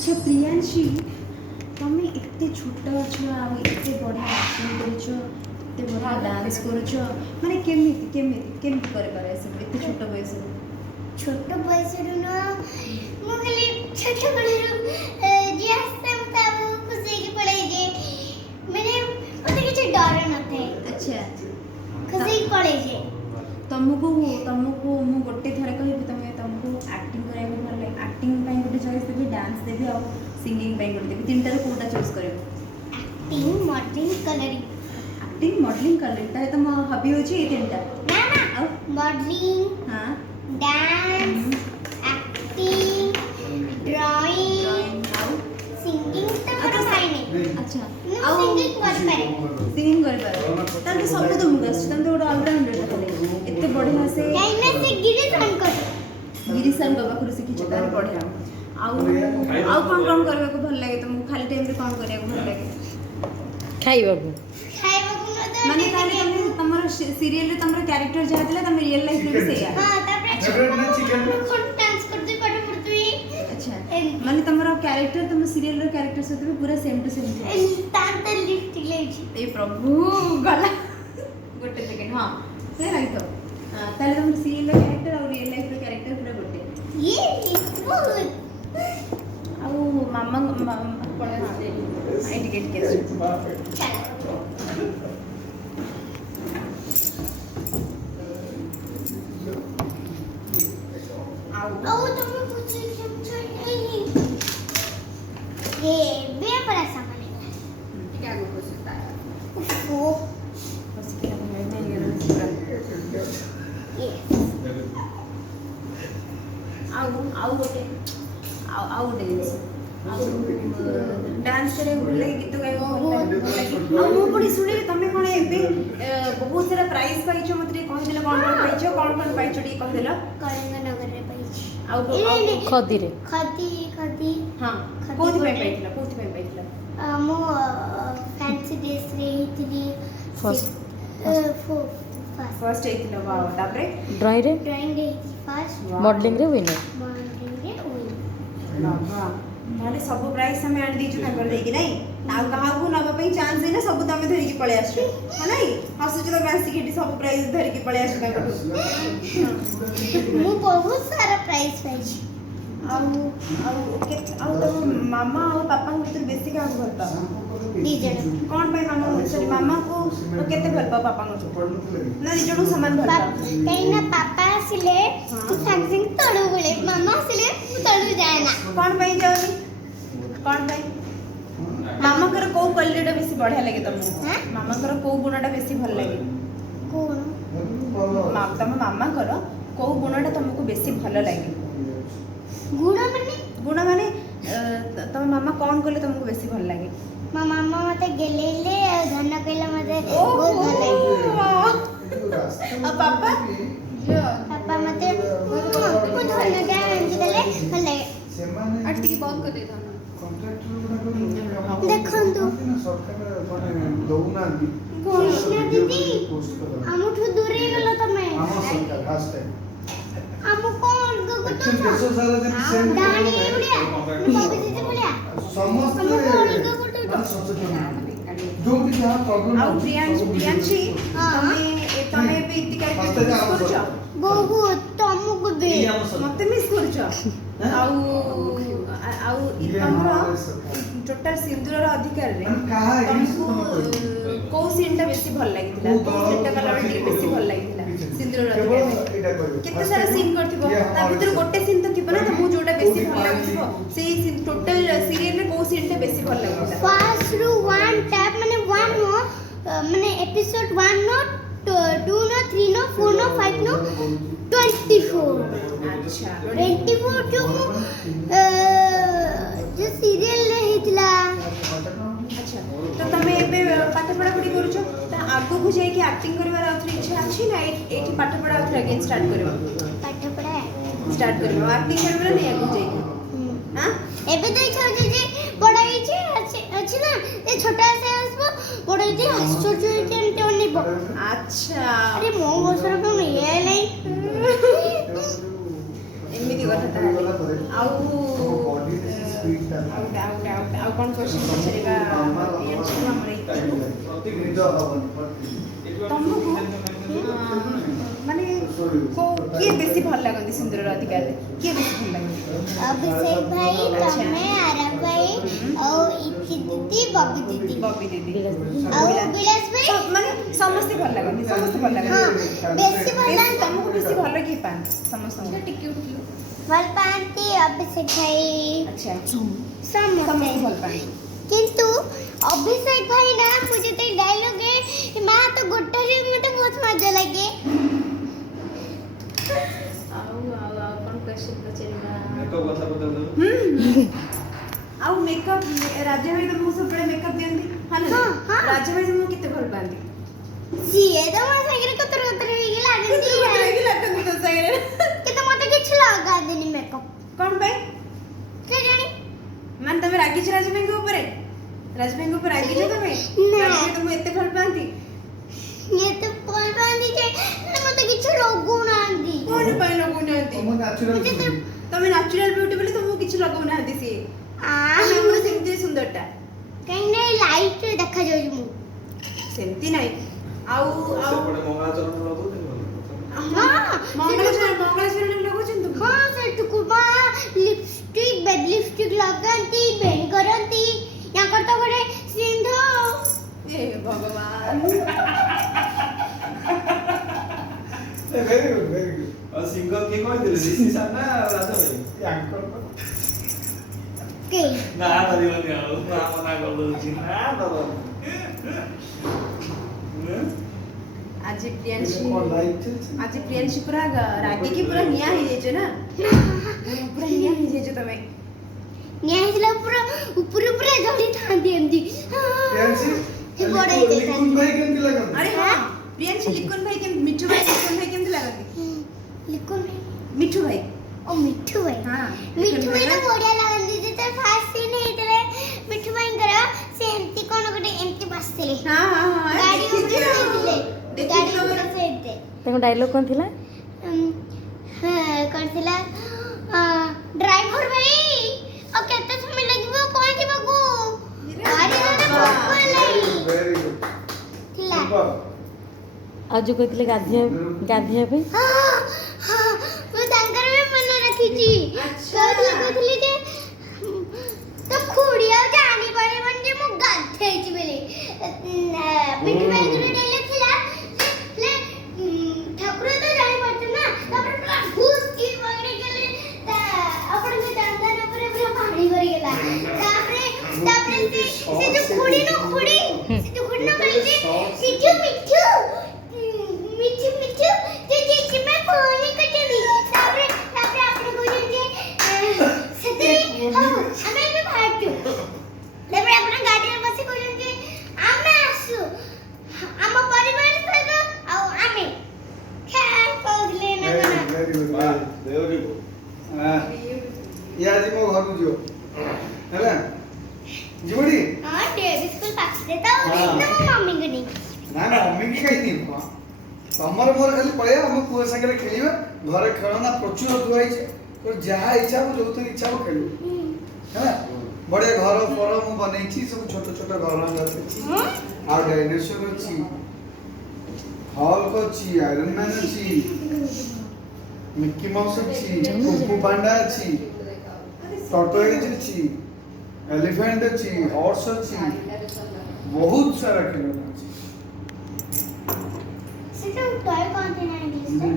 अच्छा प्रियांशी तमें एते छोट छुआ आ एते बढ़िया एक्टिंग करछ एते बढ़िया डांस करछ माने केमिति केमिति केमिति करे पारे सब एते छोट बयस छोट बयस न मो खाली छोट बड़े जे आस्ते हम खुशी की पड़े जे मैंने ओते किछ डर न थे। अच्छा खुशी की पड़े जे तुमको तुमको मु गोटे थरे कहबी तमे तुमको एक्टिंग करे भल एक्टिंग पई गोटे चॉइस देबी डांस देबी आ सिंगिंग पई गोटे देबी तीनटा रे कोटा चॉइस करबो acting modelling colouring acting modelling colouring ताहे तुम हॉबी होची ए तीनटा ना ना मॉडलिंग हां डांस एक्टिंग ड्राइंग सिंगिंग तो करो नहीं। अच्छा आ सिंगिंग कर पारे सिंगिंग कर पारे ताले सब तुम गस तुम तो ऑलराउंडर थाले एते बढ़िया से काइना से गिरीशन कर गिरीशन बाबा खुर से किछ तार बढ़िया आउ कौन करबा को भल लागे तुम खाली टाइम रे कौन करिया को भल लागे खाइबा को माने ताले तुम तमर सीरियल रे तमर कैरेक्टर जा दिला तुम रियल लाइफ रे भी सेया हां तापर खुद डांस करते पाठ पड़ती अच्छा माने तमर कैरेक्टर तुम सीरियल रे कैरेक्टर से पूरा सेम टू सेम तांत लिफ्ट लेछि ए प्रभु गला गोटे सेकंड हां से राइट तो ताले तुम सीरियल रे कैरेक्टर और रियल लाइफ रे कैरेक्टर पूरा गोटे ये बहुत आउ मामा पळे आई टिकट के आओ तुम कुछ समझाइए ये बड़ा सामान है क्या को सकता है वो बस क्या मैं ये आउ गोटे आउ गोटे जिनिस डांस करे भल लगे गीत गाइबा भल लगे आ मु पडी सुने तमे कोन एबे बहुत सारा प्राइज पाइछो मते कहि देला कोन पाइछो टी कहि देला कलिंग नगर रे पाइछि आउ खदी रे खदी हां कोथि पे पाइछला मो फैंसी ड्रेस रे हितली फर्स्ट एथिला वाओ तापरे ड्राइंग रे फर्स्ट मॉडलिंग रे विनर मॉडलिंग रे विन बाबा माने सब प्राइस हमें आन दीछु ताकर देकी नै नाउ कहा को नबा पई चांस देना सब तमे धरि की पळे आछो ह नै हसु तो मैसी केटी सब प्राइस धरि की पळे आछो ताकर मु बहुत सारा प्राइस पाइछि आउ तो मामा और पापा को तो बेसी का भल पा दी जण कोन पे मामा सॉरी मामा को तो केते भल पा पापा को ना दी जण समान भल पा कहीं पापा आसिले तू संग तळु गले मामा आसिले तू तळु जाय ना कोन पे जाउनी कोन पे मामा कर को क्वालिटी बेसी बढ़िया लगे तुमको मामा कर को गुणटा बेसी भल लगे कोन तम मामा कर को गुणटा तुमको बेसी भल लगे गुण माने तम मामा कौन कले तुमको बेसी भल लगे मा मामा मते गेलेले धन कइला मते बहुत भल लागे आ पापा पापा मते को धन दे गले भल लागे अटकी बहुत कर देता देखंतु कृष्ण दीदी हमठु दूरे गेलो तमे हम कोन गगतो दाणी बुढ़िया बाबू जी बुढ़िया समस्त जो भी जहां प्रॉब्लम आउ प्रियांशी तमे भी इतिका मिस करछ बहुत तुमको भी मते मिस करछ आउ तमरा टोटल सिंदूर अधिकार रे तुमको को सीनटा बेसी भल लागितला को सीनटा कलर टी बेसी भल लागितला सिंदूर अधिकार केते सारा सीन करथिबो ता भीतर गोटे सीन तो थिबो ना तो मु जोटा बेसी भल लागिथबो सेही सीन टोटल सीरियल रे को सीनटा बेसी भल लागितला फर्स्ट रू 1 टैप माने 1 नो माने एपिसोड 1 नो 2 नो 3 नो 4 नो 5 नो 24 अच्छा 24 जो सीरियल रे हितला अच्छा तो तमे एबे पाठ पढ़ा पढ़ी करूछ त आगो को जाय कि एक्टिंग करबार आउथरे इच्छा अछि ना एठी पाठ पढ़ा आउथरे अगेन स्टार्ट करबा पाठ पढ़ा स्टार्ट करबा एक्टिंग करबा नै आगो जाय कि हां एबे तो इच्छा जे बड़ा इच्छा अछि ना ए छोटा से आसबो बड़ा इच्छा आश्चर्य केनते ओनिबो अच्छा अरे मो बसर को ये नहीं एमिति कथा ता आउ ଆଉ କ'ଣ କ୍ୱେଶ୍ଚନ୍ ପଚାରିବା ପ୍ରିୟାଂଶୀକୁ ଆମର ତମକୁ ମାନେ କିଏ ବେଶୀ ଭଲ ଲାଗନ୍ତି ସିନ୍ଦୁରର ଅଧିକାରରେ କିଏ ବେଶୀ ଭଲ ଲାଗନ୍ତି? अभिषेक भाई तमे आरा भाई और इति दीदी बबी दीदी बबी दिदी और विलास भाई ମାନେ ସମସ୍ତେ ଭଲ ଲାଗନ୍ତି ସମସ୍ତେ ଭଲ हाँ ଲାଗନ୍ତି बेसी भल ତମକୁ ବେଶୀ ଭଲ କିଏ ପାଆନ୍ତି ସମସ୍ତଙ୍କୁ ଟିକେ भल पाती अभिषेक भाई ଆଚ୍ଛା समस्ते ସମସ୍ତେ ଭଲ ପାଆନ୍ତି किंतु अभिषेक भाई ना मुझे तो डायलॉग है माँ तो गोटा रे मुझे बहुत मजा लगे ଆଉ କ'ଣ କ୍ୱେଶ୍ଚନ୍ ପଚାରିବା ମେକଅପ୍ କଥା ପଚାରିଦେବ। ଆଉ ମେକଅପ୍ ରାଜା ଭାଇ ତମକୁ ସବୁବେଳେ ମେକଅପ୍ ଦିଅନ୍ତି ହଁ ନା ହଁ, ହଁ। ରାଜା ଭାଇ ତମକୁ କେତେ ଭଲ ପାଆନ୍ତି ସିଏ ତ ମୋ ସାଙ୍ଗରେ କତର ହେଇକି ଲାଗନ୍ତି ଲାଗନ୍ତି ତୋ ସାଙ୍ଗରେ କିନ୍ତୁ ମତେ କିଛି ଲଗାନ୍ତିନି ମେକଅପ୍ କ'ଣ ପାଇଁ କେଜାଣି ମାନେ ତମେ ରାଗିଛ ରାଜ ଭାଇଙ୍କ ଉପରେ ରାଜ ଭାଇଙ୍କ ଉପରେ ରାଗିଛ ତମେ ନା। ରାଜ ଭାଇ ତମକୁ ଏତେ ଭଲ ପାଆନ୍ତି ଇଏ ତ ଭଲ ପାଆନ୍ତି ଯେ ମତେ କିଛି ଲଗଉନାହାନ୍ତି କ'ଣ ପାଇଁ ଲଗଉନାହାନ୍ତି ତମ ନ୍ୟାଚୁରାଲ मुझे तो ତମେ ନ୍ୟାଚୁରାଲ ବିୟୁଟି ବୋଲି ତମକୁ କିଛି ଲଗଉନାହାନ୍ତି ସିଏ आ ଆମର ସେମିତି ସୁନ୍ଦରଟା कहीं नहीं लाइट रे देखा जाऊ मु ସେମିତି ନାହିଁ ଆଉ ଆଉ ସେପଟେ ମଙ୍ଗଳାଚରଣ ଲଗଉଛନ୍ତି ଭଲ। हाँ ମଙ୍ଗଳେଶ୍ୱରରେ ଲଗଉଛନ୍ତି ତୁମକୁ? हाँ से टुकुमा लिपस्टिक बेड लिपस्टिक लगाती बेन करती यहाँ कर तो बड़े सिंधु ଏ ଭଗବାନ ଭେରି ଗୁଡ୍ ଭେରି ଗୁଡ୍ ଆଉ ସିଙ୍ଗର କିଏ କହିଥିଲେ ରିଷି ସାର୍ ନା ରାଜା ଭାଇ? ୟାଙ୍କର के ନା ଧରିବନି ଆଉ ନା ମନା କରିଦଉଛି ନା ଦବନି। ଆଜି ପ୍ରିୟାଂଶୀ କ'ଣ ଲାଇଟ୍ ଚାଲିଛି? ଆଜି ପ୍ରିୟାଂଶୀ ପୁରା ରାଗିକି ପୁରା ନିଆଁ ହେଇଯାଇଛ ନା ପୁରା ନିଆଁ ହେଇଯାଇଛ ତମେ न्याय दिला पूरा ऊपर ऊपर जड़ी थांदी एमदी ପ୍ରିୟାଂଶୀ, ये बड़ा ही ଲିକୁନ ଭାଇ କେମିତି ଲାଗନ୍ତି? ଆରେ ହଁ ପ୍ରିୟାଂଶୀ ଲିକୁନ ଭାଇ କେମିତି ମିଠୁ ଭାଇ ଲିକୁନ ଭାଇ କେମିତି ଲାଗନ୍ତି लिकुन ମିଠୁ ଭାଇ ओ मिठू भाई ହଁ मिठू भाई तो बढ़िया लगन दीदी तो फास्ट सीन हेतले मिठू भाई करा से एमती कोन गोटे एमती बसले ହଁ ହଁ ହଁ गाड़ी ଦେଖିଛି ऊपर ଆଉ। से ଦେଖିଛି गाड़ी ତମେ। ऊपर से दे ତାଙ୍କ ଡାଇଲଗ୍ କ'ଣ ଥିଲା? कौन थिला ड्राइवर भाई और केते समय लगबो पहुंचबा को गाड़ी तो बिल्कुल नहीं ଭେରି ଗୁଡ୍ थिला ସୁପର ଆଉ ଯେଉଁ କହିଥିଲେ ଗାଧୋଇବା ପାଇଁ हाँ हाँ ମୁଁ ତାଙ୍କର ବି ମନେ ରଖିଛି ଆଚ୍ଛା। କହୁଥିଲି ଯେ ତ ଖୁଡି ଆଉ ଜାଣି ପାରିବନି ଯେ ମୁଁ ଗାଧେଇଛି ବୋଲି ପିଠି ଭାଇଙ୍କର ଡାଇଲଗ୍ ଥିଲା ଯେ ଠାକୁର ତ ଜାଣି ପାରୁଛ ନା ତାପରେ ପୁରା ଘୁସ୍ କି ପଗଡ଼ି ଗଲେ ଆପଣଙ୍କ ଦାଣ୍ଡାନ ଉପରେ ପୁରା ପାଣି ଭରିଗଲା ତାପରେ ସେ ଯୋଉ ଖୁଡି ନ ଖୁଡି ସେ ଯୋଉ ଖୁଡି ନ କହିଲେ ମିଠୁ ମିଠୁ ମିଠୁ ମିଠୁ ଯେ मैं फोन करते ताପରେ ଆପଣ କହୁଛନ୍ତି ସେଥିରେ ହଉ ଆମେ ଏବେ ବାହାରଛୁ ତାପରେ ଆପଣ ଗାଡ଼ିରେ ବସି କହୁଛନ୍ତି ଆମେ ଆସୁ ଆମ ପରିବାର ସହିତ ଆଉ ଆମେ କହୁଥିଲେ ନା ଭେରି କଣ ଭେରି ଗୁଡ୍ ବାଃ, beautiful। ଇଏ ଆଜି ମୋ ଘରକୁ ଯିବ ହେଲା ଯିବଟି ହଁ ଡେବି ସ୍କୁଲ ପାଖରେ ତ ହଁ। ମୋ ମମିଙ୍କୁ ନେଇ ନା ମମିକି ଖାଇନି ତମର ମୋର ଖାଲି ପଳେଇବା ଆମ ପୁଅ ସାଙ୍ଗରେ ଖେଳିବା ଘରେ ଖେଳନା ପ୍ରଚୁର ଥୁଆ ହେଇଛି ତୋର ଯାହା ଇଚ୍ଛା ହବ ଯୋଉଥିରେ ଇଚ୍ଛା ହବ ଖେଳିବୁ ହେଲା ବଢିଆ ଘର ଫର ମୁଁ ବନେଇଛି ସବୁ ଛୋଟ ଛୋଟ ଘର ଅଛି ଆଉ ଡାଇନୋସର ଅଛି ହଲ୍କ ଅଛି ଆଇରନ୍ ମ୍ୟାନ୍ ଅଛି ମିକି ମାଉସ୍ ଅଛି କୁମ୍ପୁ ପାଣ୍ଡା ଅଛି ଟର୍ଟୋଏଜ୍ ଅଛି ଏଲିଫେଣ୍ଟ ଅଛି ହର୍ସ ଅଛି ବହୁତ ସାରା ଖେଳନା ଅଛି ସେଟା ଟୟ କହନ୍ତି ନା ଇଂଲିଶରେ